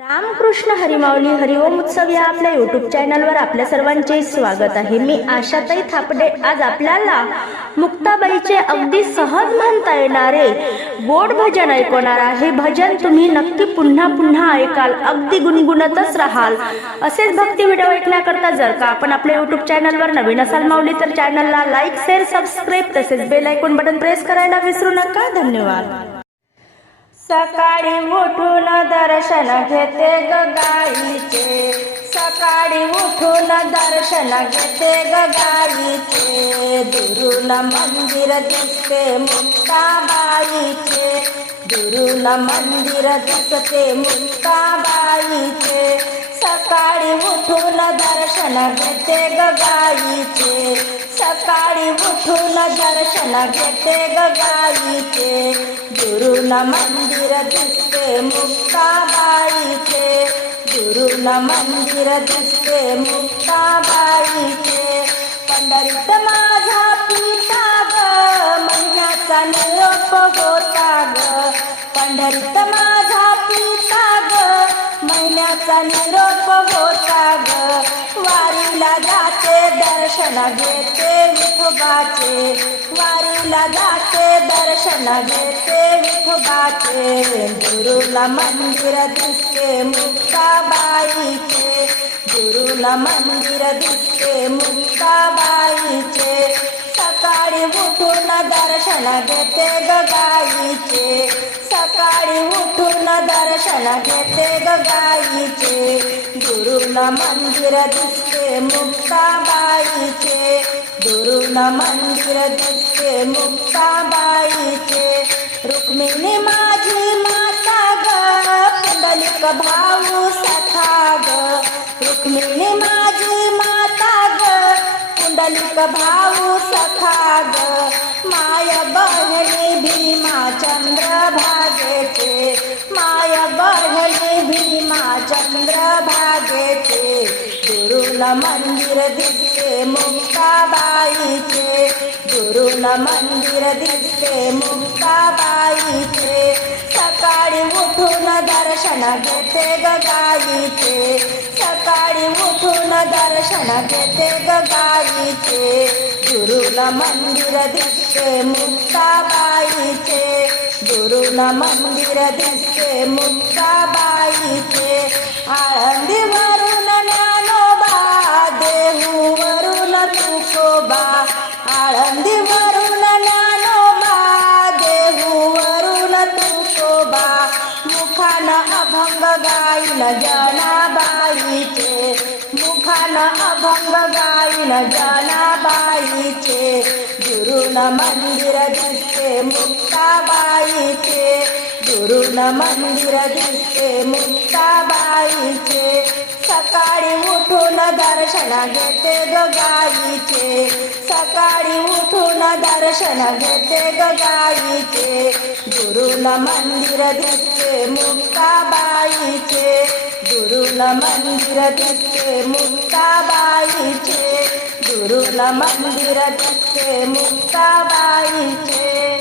रामकृष्ण हरिमावली हरिओम उत्सव या आपल्या युट्यूब चॅनलवर आपल्या सर्वांचे स्वागत आहे. मी आशाताई थापडे. आज आपल्याला मुक्ताबाईचे अगदी सहज म्हणता येणारे गोड भजन ऐकवणार आहे. भजन तुम्ही नक्की पुन्हा पुन्हा ऐकाल अगदी गुणगुणतच राहाल. असेच भक्ती व्हिडिओ ऐकण्याकरता जर का आपण आपल्या युट्यूब चॅनलवर नवीन असाल माऊली तर चॅनलला लाईक शेअर सबस्क्राईब तसेच बेल ऐकून बटन प्रेस करायला विसरू नका. धन्यवाद. सकाळी उठून दर्शन घेते ग गाईचे सकाळी उठून दर्शन घेते ग गाईचे दुरून मंदिर दिसते मुक्ताबाईचे दुरून मंदिर दिसते मुक्ताबाईचे सकाळी उठून दर्शन घेते गाईचे. सकाळी उठून दर्शन घेते ग गाईचे. गुरुन मंदिर दिसते मुक्ताबाईचे. गुरुन मंदिर दिसते मुक्ताबाईचे. पंढरीत माझा पिता ग महिन्याचा निरोप होता ग. पंढरीत माझा महिन्याचा निरोप होता ग. वारीला जाते दर्शन घेते विठोबाचे. वारीला जाते दर्शन घेते विठोबाचे. गुरुला मंदिर दिसते मुक्ताबाईचे. गुरुला मंदिर दिसते मुक्ताबाईचे. सकाळी उठून दर्शन घेते गाईचे. सकाळी उठून दर्शन घेते गाईचे गुरुला मंदिर दिसते मुक्ताबाईचे। गुरुला मंदिर दिसते मुक्ताबाईचे। रुक्मिणी माझी माता ग भाऊ सखा ग। माझी माता ग, पुंडलिक गुरुला मंदिर दिसते मुक्ताबाईचे गुरुला मंदिर दिसते मुक्ताबाईचे सकाळी उठून दर्शन घेते ग गाईचे सकाळी उठून दर्शन घेते ग गाईचे गुरुला मंदिर दिसते मुक्ताबाईचे गुरुला मंदिर दिसते मुक्ताबाईचे મુખાના અભંગ ગાઈ ન જના બાઈ છે મુખાના અભંગ ગાઈ ન જના બાઈ છે ગુરુના મંદિર જશે મુક્તાબાઈ છે ગુરુના મંદિર જશે મુક્તાબાઈ છે सकाळी उठून दर्शन घेते ग गाईचे. सकाळी उठून दर्शन घेते ग गाईचे. गुरुला मंदिर दिसते मुक्ताबाईचे. गुरुला मंदिर दिसते मुक्ताबाईचे. गुरुला मंदिर दिसते मुक्ताबाईचे.